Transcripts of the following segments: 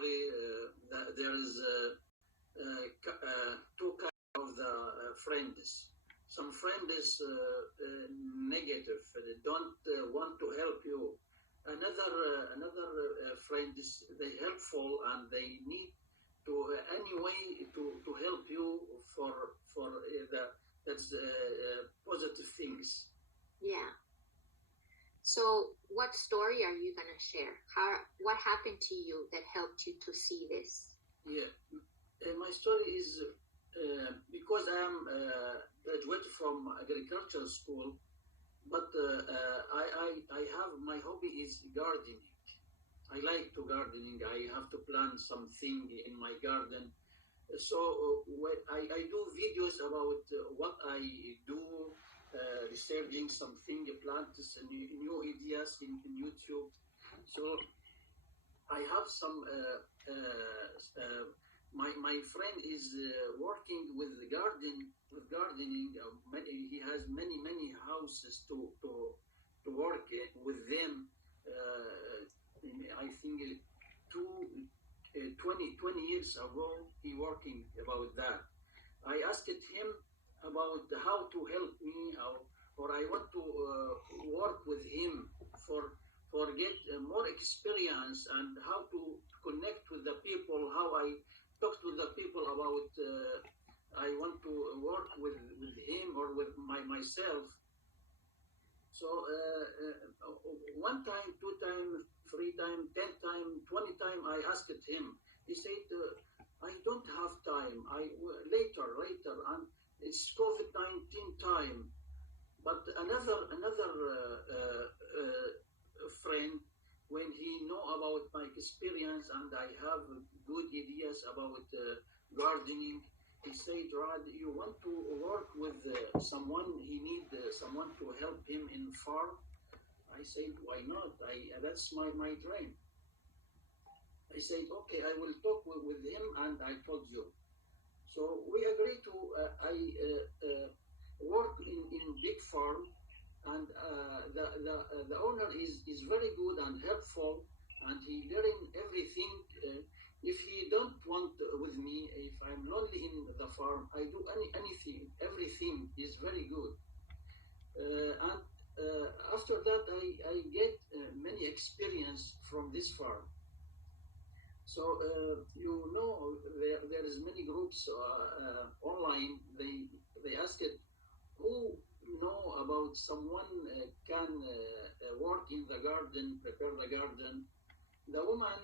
story that there is two kinds of the friends. Some friend is negative, they don't want to help you. Another friend is they helpful and they need to any way to help you for that's positive things. Yeah. So what story are you gonna share? What happened to you that helped you to see this? Yeah, my story is because I am graduated from agricultural school, but I have my hobby is gardening. I like to gardening. I have to plant something in my garden. So I do videos about what I do, researching something, plants, new ideas in YouTube. So I have some. My friend is working with gardening. He has many houses to work with them. I think 20 years ago he working about that. I asked him about how to help me, or I want to work with him for get more experience and how to connect with the people, how I talk to the people about I want to work with him or with myself. So one time, two time, three time, 10 time, 20 time, I asked him. He said, I don't have time. Later, and it's COVID-19 time. But another friend, when he know about my experience and I have good ideas about gardening, he said, Rad, you want to work with someone, he need someone to help him in farm? I said, why not? That's my dream. I said, okay, I will talk with him and I told you. So we agreed to, work in big farm, and the owner is very good and helpful, and he learning everything. If he don't want with me, if I'm lonely in the farm, I do anything, everything is very good. And after that, I get many experience from this farm. So you know, there is many groups online. They asked who know about someone can work in the garden, prepare the garden. The woman,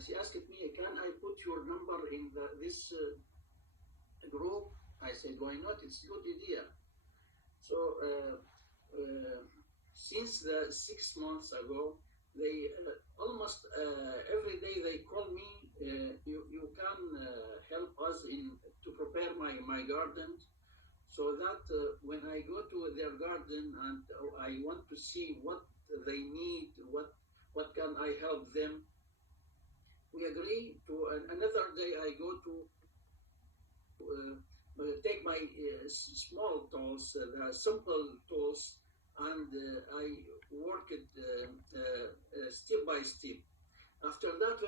she asked me, can I put your number in this group? I said, why not? It's a good idea. So since 6 months ago, they almost every day they call me, you can help us to prepare my garden, so that when I go to their garden and I want to see what they need, what can I help them, we agree to another day I go to take my small tools, the simple tools, and I work it step by step. After that,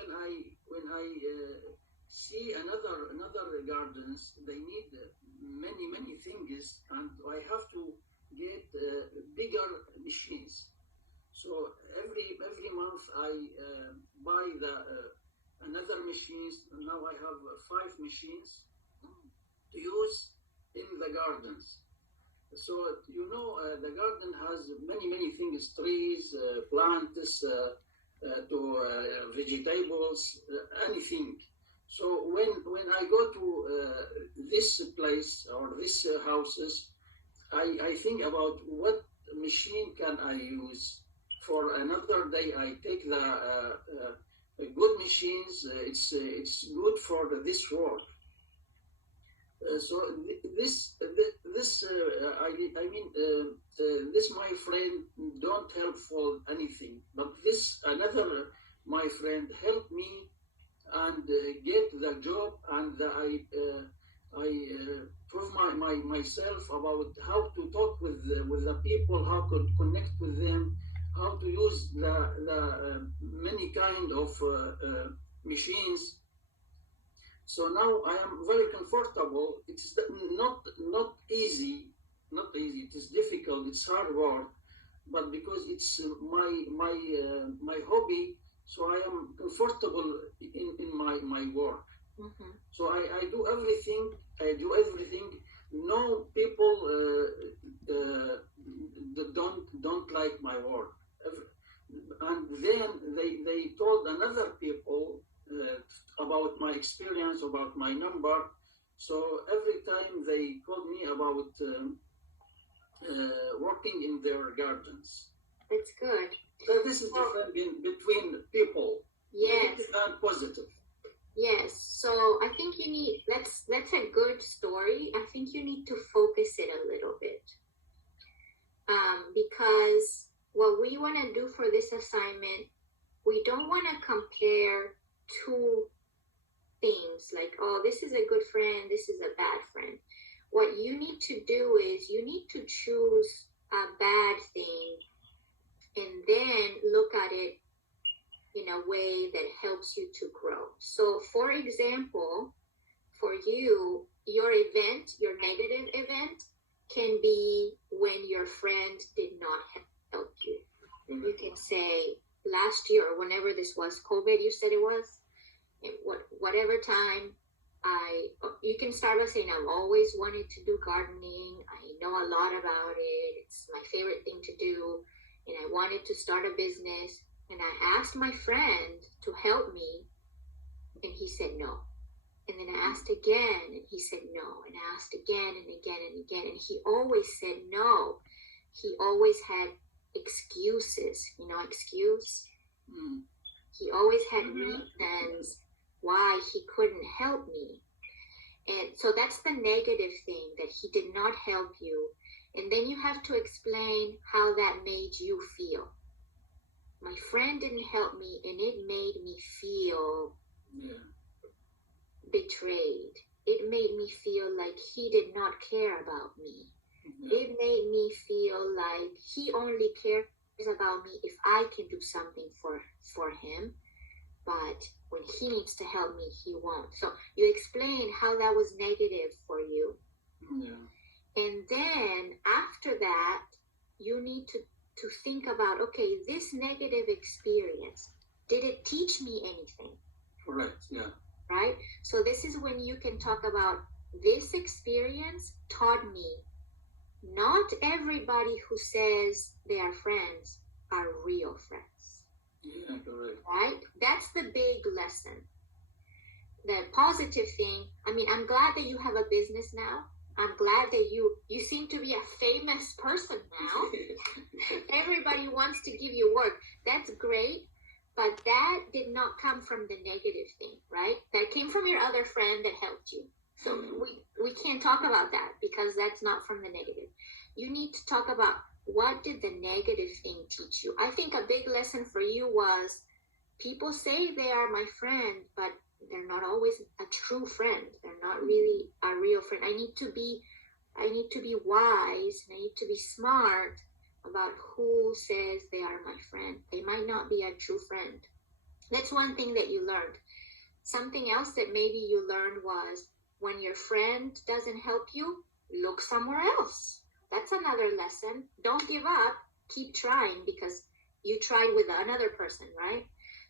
when I see another gardens, they need many things, and I have to get bigger machines. So every month I buy another machines. Now I have 5 machines to use in the gardens. So you know, the garden has many things: trees, plants, to vegetables, anything. So when I go to this place or these houses, I think about what machine can I use. For another day, I take the good machines. It's good for this work. So this my friend don't help for anything, but this another my friend helped me and get the job, and I prove myself about how to talk with the people, how to connect with them, how to use the many kind of machines. So now I am very comfortable. It's not easy, not easy. It is difficult. It's hard work, but because it's my hobby, so I am comfortable in my work. Mm-hmm. So I do everything. I do everything. No people don't like my work. And then they told another people about my experience, about my number. So every time they told me about working in their gardens. That's good. So this is different between people. Yes. Negative and positive. Yes. So I think you need, that's a good story. I think you need to focus it a little bit. Because what we want to do for this assignment, we don't want to compare two things like, oh, this is a good friend, this is a bad friend. What you need to do is you need to choose a bad thing and then look at it in a way that helps you to grow. So for example, for you, your event, your negative event can be when your friend did not help you. Mm-hmm. You can say last year or whenever this was, COVID, you said it was, whatever time, you can start by saying, I've always wanted to do gardening. I know a lot about it. It's my favorite thing to do. And I wanted to start a business. And I asked my friend to help me. And he said no. And then I asked again. And he said no. And I asked again and again and again. And he always said no. He always had excuses. You know, excuse? Mm. He always had reasons why he couldn't help me. And so that's the negative thing, that he did not help you. And then you have to explain how that made you feel. My friend didn't help me and it made me feel betrayed. It made me feel like he did not care about me. Mm-hmm. It made me feel like he only cares about me if I can do something for him. But when he needs to help me, he won't. So you explain how that was negative for you. Yeah. And then after that, you need to think about, okay, this negative experience, did it teach me anything? Correct, yeah. Right? So this is when you can talk about, this experience taught me not everybody who says they are friends are real friends. Yeah, correct. Right? That's the big lesson. The positive thing, I mean, I'm glad that you have a business now. I'm glad that you seem to be a famous person now. Everybody wants to give you work. That's great. But that did not come from the negative thing, right? That came from your other friend that helped you. So we can't talk about that because that's not from the negative. You need to talk about, what did the negative thing teach you? I think a big lesson for you was, people say they are my friend, but they're not always a true friend. They're not really a real friend. I need to be wise, and I need to be smart about who says they are my friend. They might not be a true friend. That's one thing that you learned. Something else that maybe you learned was, when your friend doesn't help you, look somewhere else. That's another lesson. Don't give up. Keep trying, because you tried with another person, right?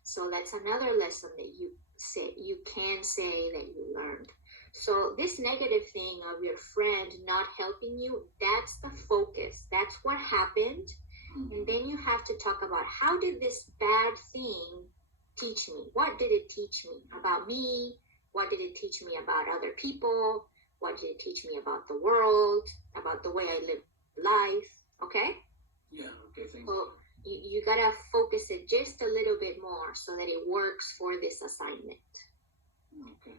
So that's another lesson that you can say that you learned. So this negative thing of your friend not helping you, that's the focus. That's what happened. And then you have to talk about, how did this bad thing teach me? What did it teach me about me? What did it teach me about other people? What did it teach me about the world, about the way I live life? Okay? Yeah, okay, thank you. So you gotta focus it just a little bit more so that it works for this assignment. Okay.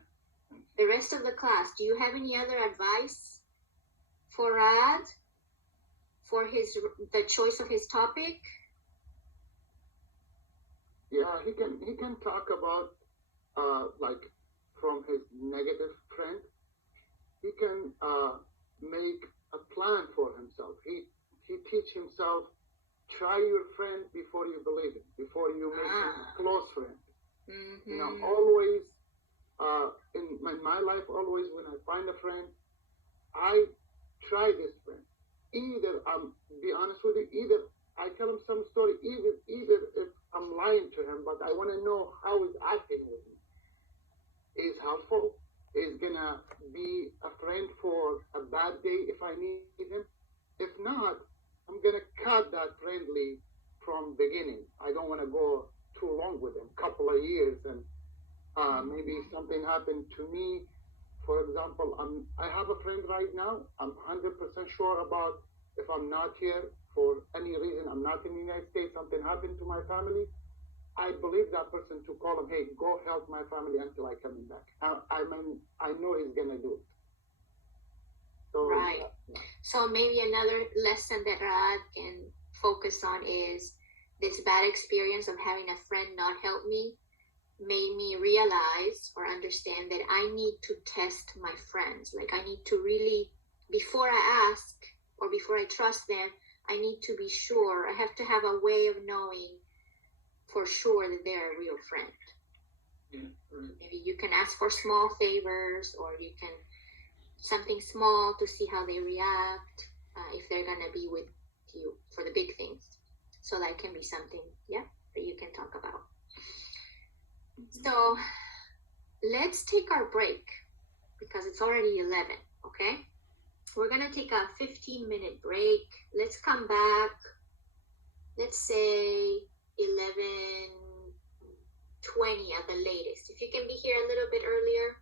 The rest of the class, do you have any other advice for Rad for the choice of his topic? Yeah, he can talk about like from his negative friend. He can make a plan for himself. He teach himself, try your friend before you believe it, before you make him a close friend. You know, always in my life, always when I find a friend, I try this friend. Either be honest with you, either I tell him some story, either if I'm lying to him, but I want to know how he's acting with me. Is helpful, is gonna be a friend for a bad day if I need him. If not, I'm gonna cut that friendly from beginning. I don't want to go too long with him, couple of years, and maybe something happened to me. For example, I have a friend right now. I'm 100% sure about if I'm not here for any reason, I'm not in the United States, something happened to my family, I believe that person to call him, hey, go help my family until I come back. I know he's going to do it. So, right. Yeah. So maybe another lesson that Raad can focus on is this bad experience of having a friend not help me made me realize or understand that I need to test my friends. Like I need to really, before I ask or before I trust them, I need to be sure. I have to have a way of knowing for sure that they're a real friend. Yeah, right. Maybe you can ask for small favors, or you can something small to see how they react if they're gonna be with you for the big things. So that can be something, that you can talk about. So let's take our break because it's already 11, okay? We're gonna take a 15-minute break. Let's come back, let's say 11:20 at the latest. If you can be here a little bit earlier,